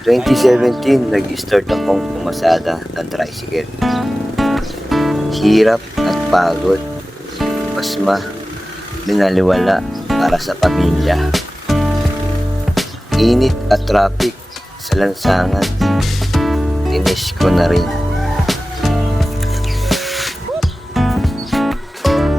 2017, nag-start akong pumasada ng tricycle. Hirap at pagod. Pasma, binaliwala para sa pamilya. Init at traffic sa lansangan. Tinis ko na rin.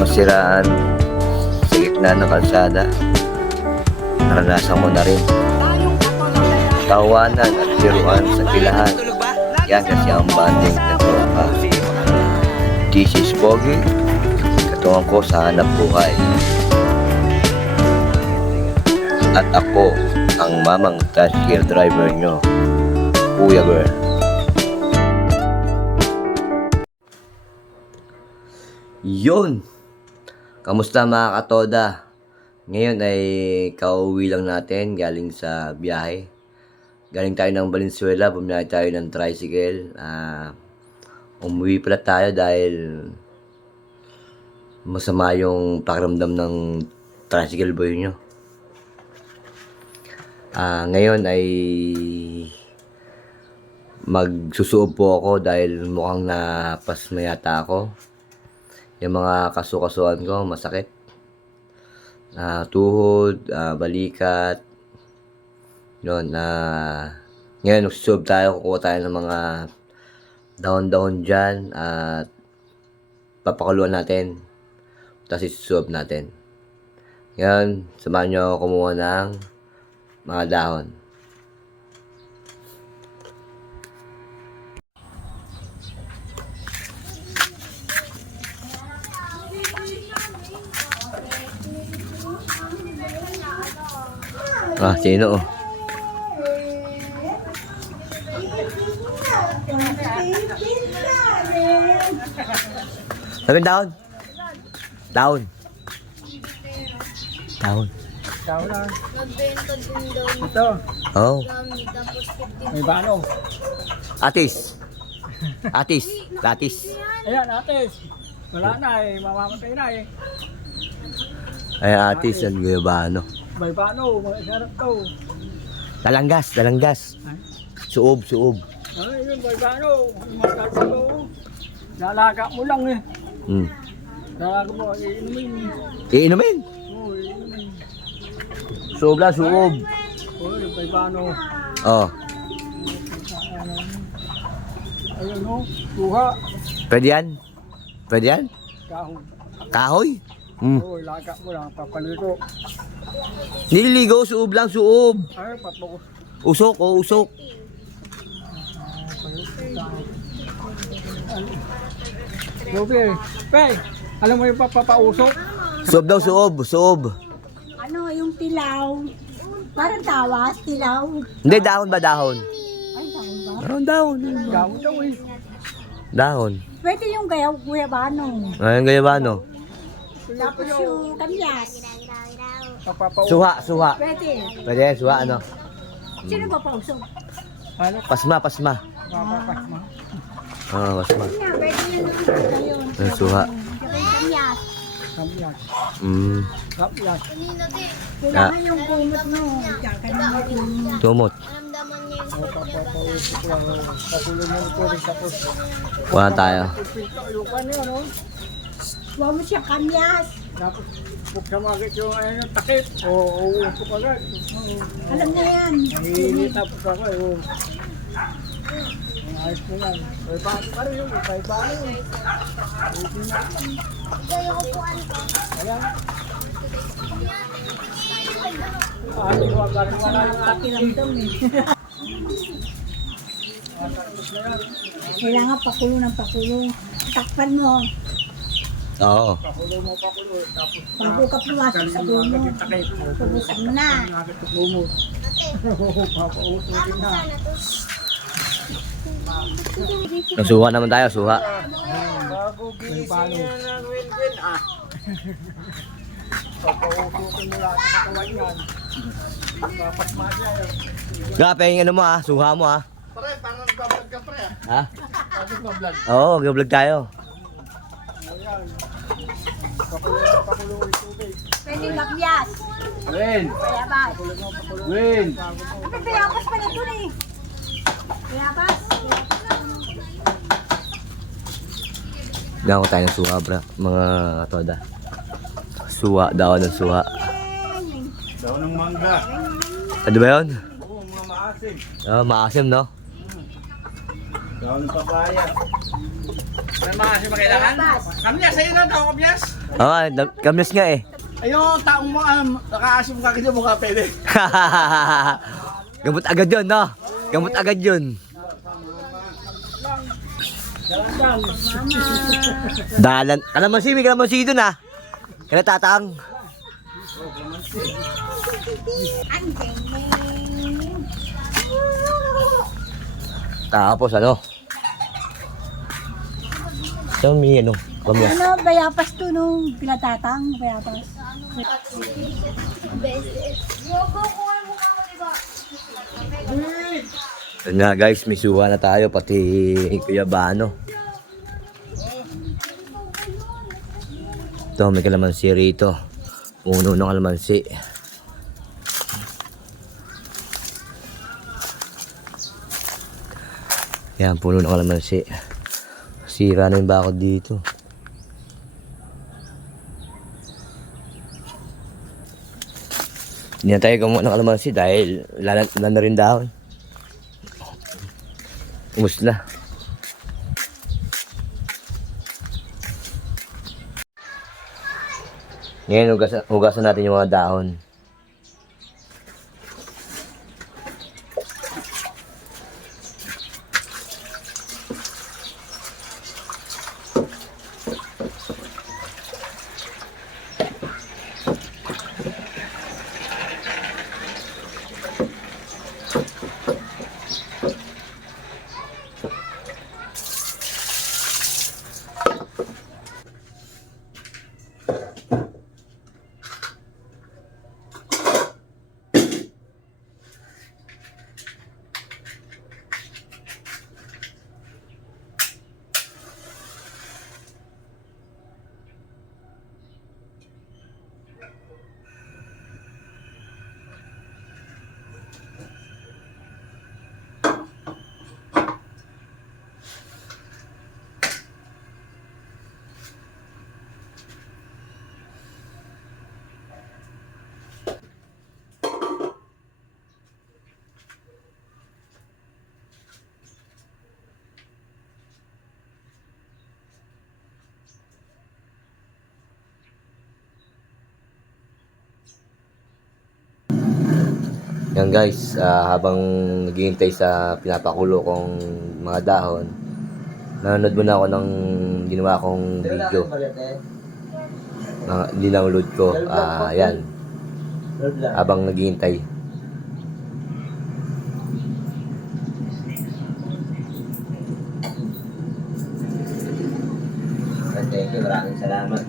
Masiraan sa gitna ng kalsada. Naranasan ko na rin. Tawanan at biruan sa pilahan. Yan kasi ang banding ng tropa. This is Pogi. Katungan ko sa hanap buhay. At ako ang mamang tricycle driver nyo, Kuya Girl. Yun! Kamusta mga katoda? Ngayon ay kauwi lang natin galing sa biyahe. Galing tayo ng Valenzuela, bumiyay tayo ng tricycle. Umuwi pala tayo dahil masama yung pakiramdam ng tricycle boy nyo. Ngayon ay magsusuob po ako dahil mukhang napasma yata ako. Yung mga kasukasuan ko masakit. Tuhod, balikat. Yun, ngayon magsusuob tayo, kukuha tayo ng mga dahon-dahon dyan at papakuluan natin. Tapos isusuob natin. Ngayon, samahan nyo ako kumuha ng mga dahon. Sino oh? Sabi daon. Daon. Daon. Tao na. Nagbenta din daw Ito. Oh. kami, tapos 15. May bano. Atis. Atis. Latis. Ayan, ates. Wala na eh. Mamamatay na eh. Ay, atis. Ang gayabano. May bano. May sarap to. Dalanggas. Dalanggas. Ay, Suob. Suob. ay yun. May bano. Matagal to. Lalaga mo lang eh. Lalaga mo. Iinumin. Iinumin. Oo, iinumin. Suob lang. Suob. Oo, may bano. Oh. Ayun o. Tuha. Pwede yan? Pwede yan? Kahon. Kahoy? Oo, laga mo lang. Papalito. Nililigo. Suob lang. Suob. Ay, papakos. Usok. Oh, usok. Dobe. Pe, alam mo yung papausok? Suob daw. Suob. Suob. Ano, yung tilaw. Parang tawas, tilaw. Hindi. Dahon ba? Dahon? Ay, taon ba? Dahon. Dahon. Gawin daw eh. Dahon. Pwede yung guyabano. Ayun gayabano. Tapos yung kamyas. Papausok. Suha. Suha. Pwede. Pwede yan. Suha ano? Sino ba pausok? Ano? Pasma. Pasma. Papapasma. Pasma. Nga, pwede yun. Ayun. Suha. Kamyas. Kamyas. Kamyas. Kailangan yung kumot mo. Tsaka naman yung... Tumot. Alamdaman niya yung Papausok lang. Papulo mo ito rin tapos. Wala tayo. Yung ano yun, no? Huwag mo siya kamyas. Tapos buksan mo agad yung ano, takip. Oo, usok agad. Alam na yan. Nanginit tapos ako eh. Oo. Ayos mo yan. May paano pa rin yun. May paano yun. Ayan. Ay, huwag ka rin wala yung ating. Pakiramdam eh. Kailangan pakulo ng pakulo. Takpan mo. Oo. Pakulo mo, pakulo. Tapos Bago ka pumasok sa agad puno. yung takip. Pubusan mo na. Agad yung lumot. Papausukin na. Suha naman tayo. Suha. Bago ginising yan ng win-win Papausukin mo lahat sa katawan yan. Papasma yan. Grabe yung ano mo Suha mo Pare, parang nagbablog ka pre Ha? Bakit mablog? Oo, mag-vlog tayo. Ayan. Pakulo yung tubig. Pwede kamyas. Win! Kaya ba? Win! Ang pipiyakos pa nito eh. Dako tayo ng suha, bra. Mga katoda. Suha, daw ng suha. Daw ng mangga. Ano ba yun? Oo, mga maasim. Maasim, no? Daw ng papaya. May maasim ba kailangan? Kamyas, sa'yo na daw kamyas. Kamyas nga eh. Ayun, taong mga nakaasim ka kasi mukha pwede. Gamot agad yun, no? Gamot agad yun. Dalan. Kalamansi, may kalamansi doon ah. Kaya tatang. Tapos ano? So, may ano? Kamyas. Ano, bayapas to nung pinatatang, bayapas. Yun nga guys, may suha na tayo, pati Kuya Bano. Ito, may kalamansi rito. Puno ng kalamansi. Yan, puno ng kalamansi. Sira na yung bakod dito. Hindi na tayo gumawa ng kalamansi dahil lala na rin dahon. Umus na. Ngayon, hugasan natin yung mga dahon. Yan guys, habang naghihintay sa pinapakulo kong mga dahon, nanonood muna ako ng ginawa kong video. Mga dinaload ko, yan. Habang naghihintay. Thank you, maraming salamat.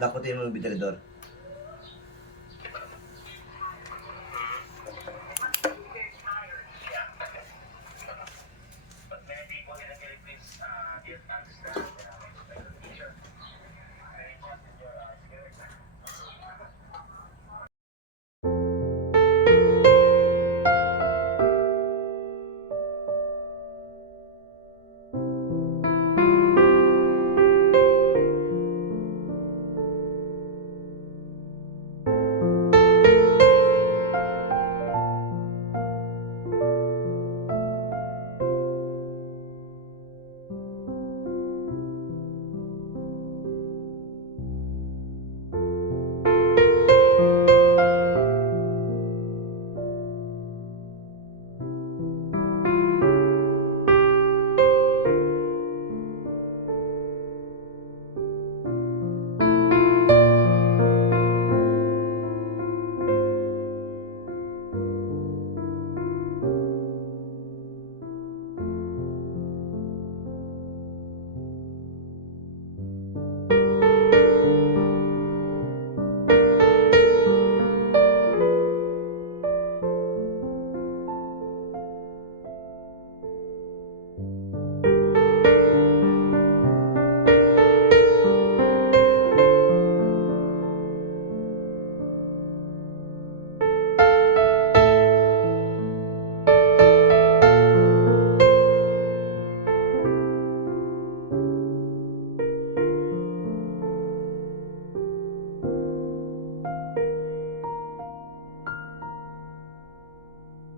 Dakutin mo yung ventilador.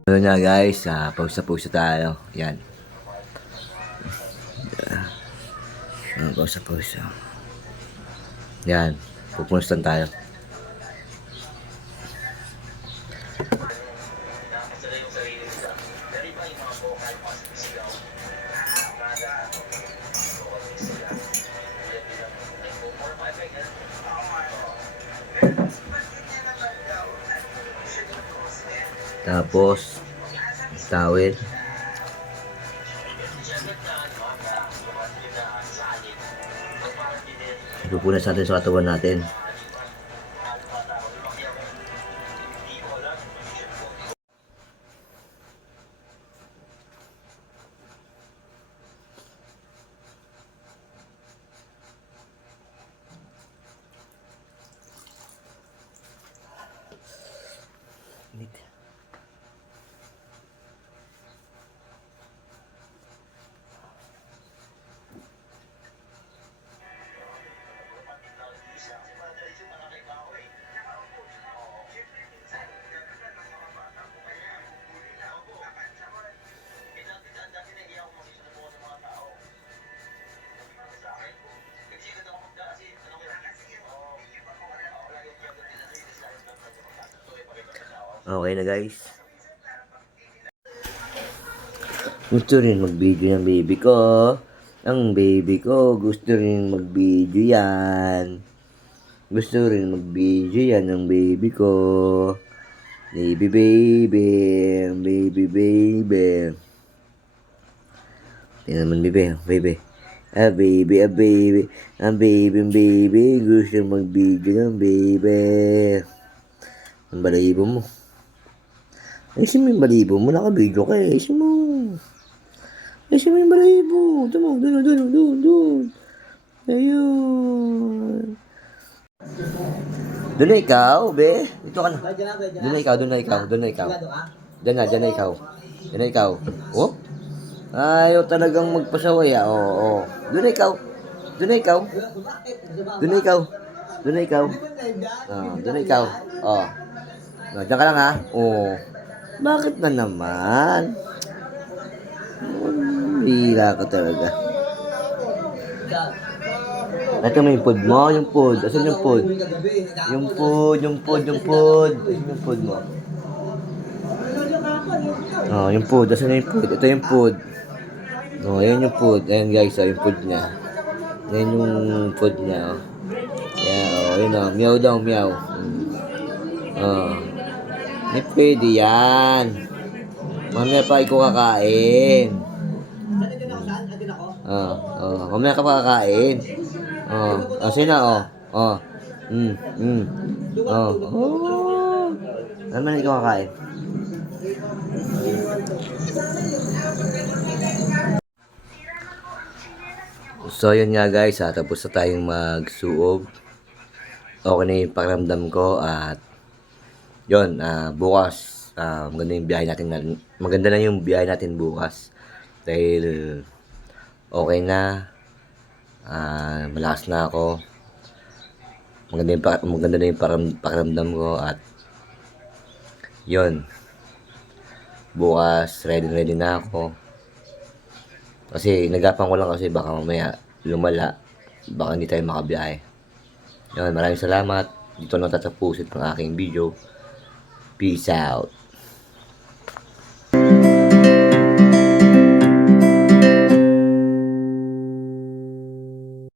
Ano na guys, pausa tayo. Yan. Pausa. Yan. Pupunstan tayo. Tapos, towel. Ipupunas natin sa katawan natin. Okay na guys. Gusto rin mag-video ng baby ko. Ang baby ko gusto rin mag-video yan. Gusto rin mag-video yan ng baby ko. Baby. Tingnan naman baby. Baby. Ang baby. Gusto mag-video ng baby. Ang balahibo mo. Ayusin mo yung balahibo mo. Naka-video ka eh. Ayusin mo yung balahibo. Tama, doon. Ayun. Doon na ikaw, be. Dito ka na. Doon na ikaw. Diyan na ikaw. Oh? Ayaw talagang magpasaway ah. Oo. Doon na ikaw. Oh. Diyan ka lang ha. Oh. Bakit na naman? Hila ka talaga. Ito mo yung food mo, yung food. Asan yung food? Yung food mo. Oh, yung food. Asan yung food? Ito yung food. Oh, ayan yung food. Ayan guys, yung food niya. Ayan yung food niya. Yeah, yun meow daw, meow. Hindi pwede yan. Mamaya pa ikaw kakain. Mamaya ka pa kakain. Sino? Naman ikaw kakain. So yun nga guys, tapos na tayong magsuog. Okay na yung pakiramdam ko at yun, bukas maganda na yung biyahe natin bukas dahil okay na, malakas na ako, maganda na yung pakiramdam ko at yun, bukas ready na ako kasi nagapan ko lang kasi baka mamaya lumala, baka hindi tayo makabiyahe. Yun, maraming salamat. Dito na tatapusin ang aking video. Peace out.